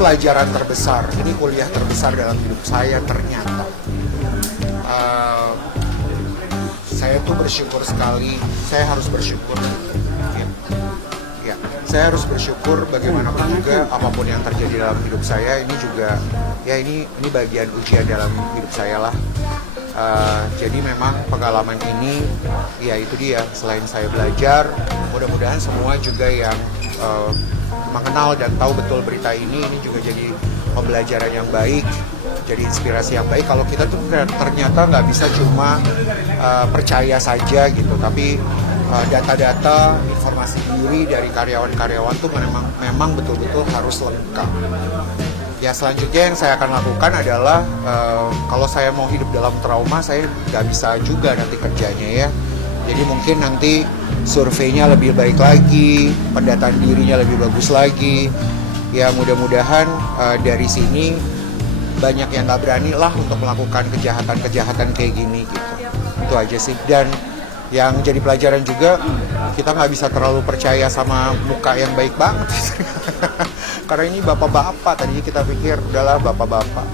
pelajaran terbesar, ini kuliah terbesar dalam hidup saya ternyata. Saya tuh bersyukur sekali, saya harus bersyukur. Ya, saya harus bersyukur bagaimanapun juga apapun yang terjadi dalam hidup saya, ini juga ya ini bagian ujian dalam hidup saya lah. Jadi memang pengalaman ini ya itu dia, selain saya belajar, mudah-mudahan semua juga yang mengenal dan tahu betul berita ini juga jadi pembelajaran yang baik, jadi inspirasi yang baik. Kalau kita tuh ternyata nggak bisa cuma percaya saja gitu, tapi data-data, informasi diri dari karyawan-karyawan tuh memang betul-betul harus lengkap. Ya selanjutnya yang saya akan lakukan adalah kalau saya mau hidup dalam trauma, saya nggak bisa juga nanti kerjanya ya. Jadi mungkin nanti surveinya lebih baik lagi, pendataan dirinya lebih bagus lagi. Ya mudah-mudahan dari sini banyak yang nggak berani lah untuk melakukan kejahatan-kejahatan kayak gini gitu. Itu aja sih. Dan yang jadi pelajaran juga, kita nggak bisa terlalu percaya sama muka yang baik banget. Karena ini bapak-bapak, tadinya kita pikir udahlah bapak-bapak.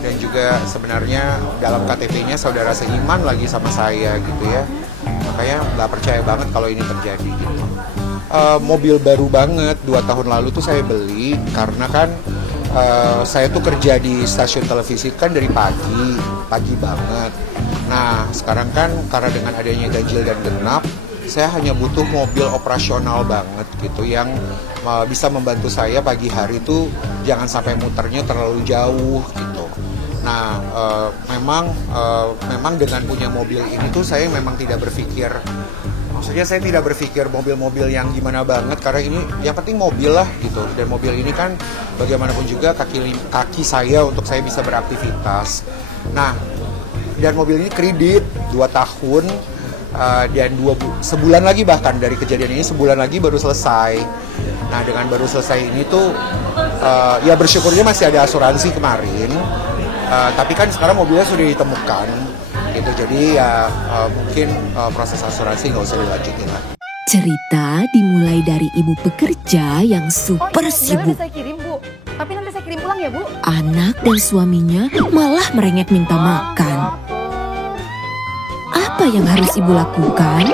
Dan juga sebenarnya dalam KTP-nya saudara seiman lagi sama saya gitu ya. Makanya nggak percaya banget kalau ini terjadi gitu. Mobil baru banget, 2 tahun lalu tuh saya beli karena kan saya tuh kerja di stasiun televisi kan dari pagi banget. Nah sekarang kan karena dengan adanya ganjil dan genap, saya hanya butuh mobil operasional banget gitu yang bisa membantu saya pagi hari itu jangan sampai muternya terlalu jauh gitu. Nah memang dengan punya mobil ini tuh saya memang tidak berpikir, maksudnya saya tidak berpikir mobil-mobil yang gimana banget, karena ini yang penting mobil lah gitu. Dan mobil ini kan bagaimanapun juga kaki saya untuk saya bisa beraktivitas. Nah dan mobil ini kredit 2 tahun. Dan sebulan lagi, bahkan dari kejadian ini sebulan lagi baru selesai. Nah dengan baru selesai ini tuh ya bersyukurnya masih ada asuransi kemarin, tapi kan sekarang mobilnya sudah ditemukan gitu. Jadi ya mungkin proses asuransi nggak usah dilanjutin lah. Cerita dimulai dari ibu pekerja yang super sibuk. Saya kirim Bu, tapi nanti saya kirim pulang ya Bu. Anak dan suaminya malah merengek minta makan. Apa yang harus ibu lakukan?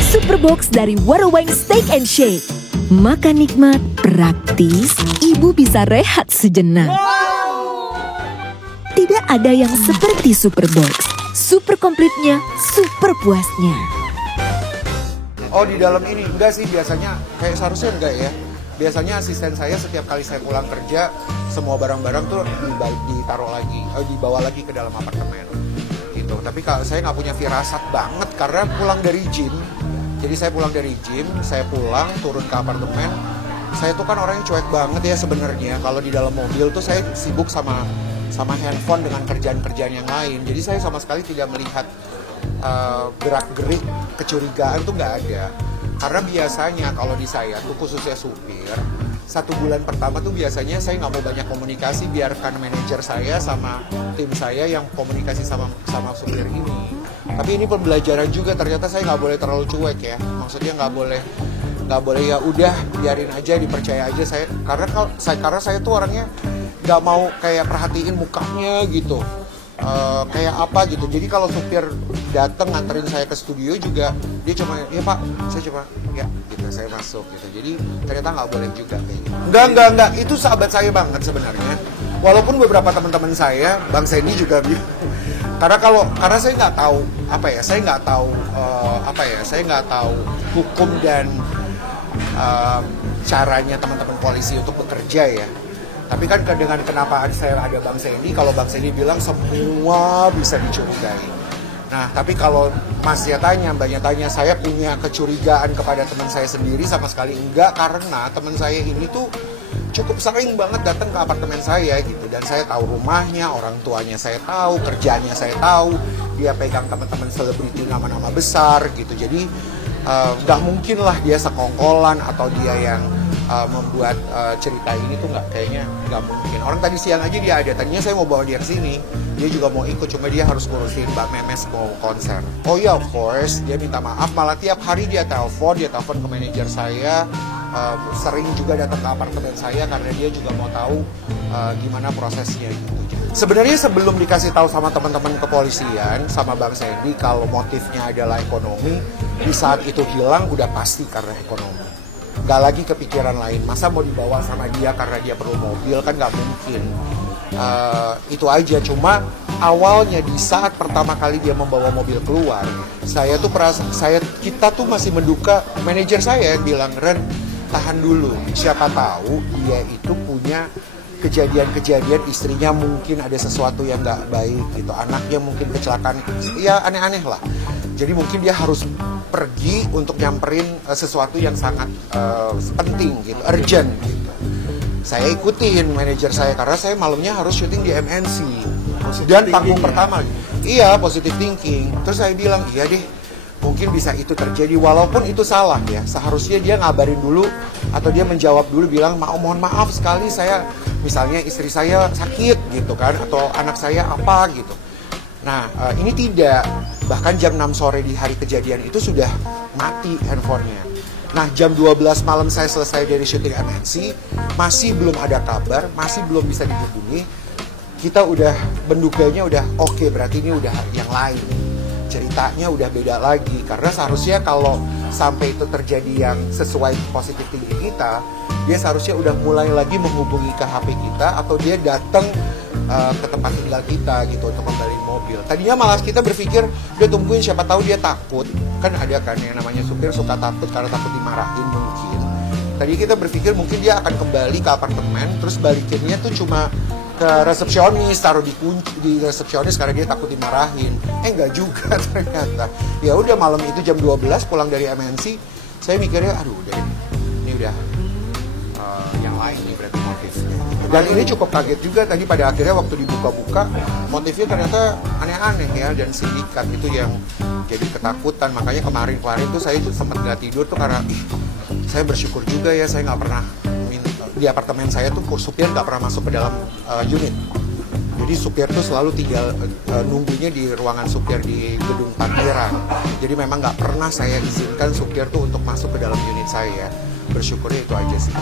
Superbox dari Waraweng Steak and Shake. Makan nikmat, praktis, ibu bisa rehat sejenak. Tidak ada yang seperti Superbox. Super komplitnya, super puasnya. Oh di dalam ini enggak sih, biasanya kayak seharusnya enggak ya. Biasanya asisten saya setiap kali saya pulang kerja, semua barang-barang tuh ditaruh lagi, dibawa lagi ke dalam apartemen. Gitu. Tapi kalau saya nggak punya firasat banget karena pulang dari gym. Jadi saya pulang dari gym, saya pulang turun ke apartemen. Saya tuh kan orangnya cuek banget ya sebenarnya. Kalau di dalam mobil tuh saya sibuk sama handphone dengan kerjaan-kerjaan yang lain. Jadi saya sama sekali tidak melihat gerak-gerik kecurigaan tuh nggak ada. Karena biasanya kalau di saya tuh khususnya supir, 1 bulan pertama tuh biasanya saya nggak mau banyak komunikasi, biarkan manajer saya sama tim saya yang komunikasi sama supir ini. Tapi ini pembelajaran juga, ternyata saya nggak boleh terlalu cuek ya. Maksudnya nggak boleh ya udah biarin aja, dipercaya aja saya. Karena saya tuh orangnya nggak mau kayak perhatiin mukanya gitu. Kayak apa gitu. Jadi kalau supir datang nganterin saya ke studio juga, dia cuma ya Pak, saya cuma ya gitu, saya masuk gitu. Jadi ternyata nggak boleh juga kayak gitu. Enggak, itu sahabat saya banget sebenarnya. Walaupun beberapa teman-teman saya, Bang Sandy juga karena saya nggak tahu saya nggak tahu hukum dan caranya teman-teman polisi untuk bekerja ya. Tapi kan dengan kenapa saya ada Bang Sandy, kalau Bang Sandy bilang semua bisa dicurigai. Nah, tapi kalau Masnya tanya, Mbaknya tanya, saya punya kecurigaan kepada teman saya sendiri sama sekali enggak, karena teman saya ini tuh cukup sering banget datang ke apartemen saya gitu. Dan saya tahu rumahnya, orang tuanya saya tahu, kerjanya saya tahu, dia pegang teman-teman selebriti nama-nama besar gitu. Jadi nggak mungkin lah dia sekongkolan atau dia yang membuat cerita ini tuh nggak mungkin. Orang tadi siang aja dia ada, tadinya saya mau bawa dia ke sini, dia juga mau ikut, cuma dia harus ngurusin Mbak Memes mau konser. Oh iya, of course, dia minta maaf, malah tiap hari dia telepon ke manajer saya, sering juga datang ke apartemen saya karena dia juga mau tahu gimana prosesnya gitu. Sebenarnya sebelum dikasih tahu sama teman-teman kepolisian, sama Bang Sandy kalau motifnya adalah ekonomi, di saat itu hilang udah pasti karena ekonomi. Nggak lagi kepikiran lain, masa mau dibawa sama dia karena dia perlu mobil, kan nggak mungkin. Itu aja, cuma awalnya di saat pertama kali dia membawa mobil keluar, kita tuh masih menduga. Manajer saya bilang, Ren, tahan dulu, siapa tahu dia itu punya kejadian-kejadian, istrinya mungkin ada sesuatu yang nggak baik gitu, anaknya mungkin kecelakaan, ya aneh-aneh lah. Jadi mungkin dia harus pergi untuk nyamperin sesuatu yang sangat penting gitu, urgent gitu. Saya ikutin manajer saya karena saya malamnya harus syuting di MNC dan panggung pertama. Iya, positive thinking. Terus saya bilang, iya deh, mungkin bisa itu terjadi walaupun itu salah ya. Seharusnya dia ngabarin dulu atau dia menjawab dulu, bilang mohon maaf sekali, saya misalnya istri saya sakit gitu kan, atau anak saya apa gitu. Nah, ini tidak. Bahkan jam 6 sore di hari kejadian itu sudah mati handphonenya. Nah, jam 12 malam saya selesai dari syuting MNC, masih belum ada kabar, masih belum bisa dihubungi. Kita udah menduganya udah oke, berarti ini udah yang lain. Ceritanya udah beda lagi. Karena seharusnya kalau sampai itu terjadi yang sesuai positif tinggi kita, dia seharusnya udah mulai lagi menghubungi ke HP kita atau dia datang ke tempat tinggal kita gitu untuk kembali mobil. Tadinya malah kita berpikir dia tungguin, siapa tahu dia takut. Kan ada kan yang namanya supir suka takut karena takut dimarahin mungkin. Tadi kita berpikir mungkin dia akan kembali ke apartemen, terus balikinnya tuh cuma ke resepsionis, taruh di resepsionis karena dia takut dimarahin. Enggak juga ternyata. Ya udah, malam itu jam 12 pulang dari MNC, saya mikirnya aduh udah ini udah yang lain nih berarti motifnya. Dan ini cukup kaget juga tadi pada akhirnya waktu dibuka-buka, motifnya ternyata aneh-aneh ya, dan sindikat itu yang jadi ketakutan. Makanya kemarin tuh saya tuh sempat nggak tidur tuh karena saya bersyukur juga ya saya nggak pernah di apartemen saya tuh supir nggak pernah masuk ke dalam unit. Jadi supir tuh selalu tinggal nunggunya di ruangan supir di gedung parkiran. Jadi memang nggak pernah saya izinkan supir tuh untuk masuk ke dalam unit saya. Bersyukurnya itu aja sih.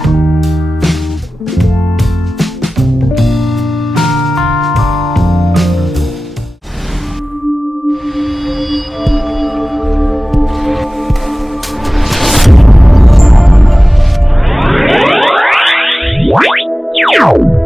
Wow.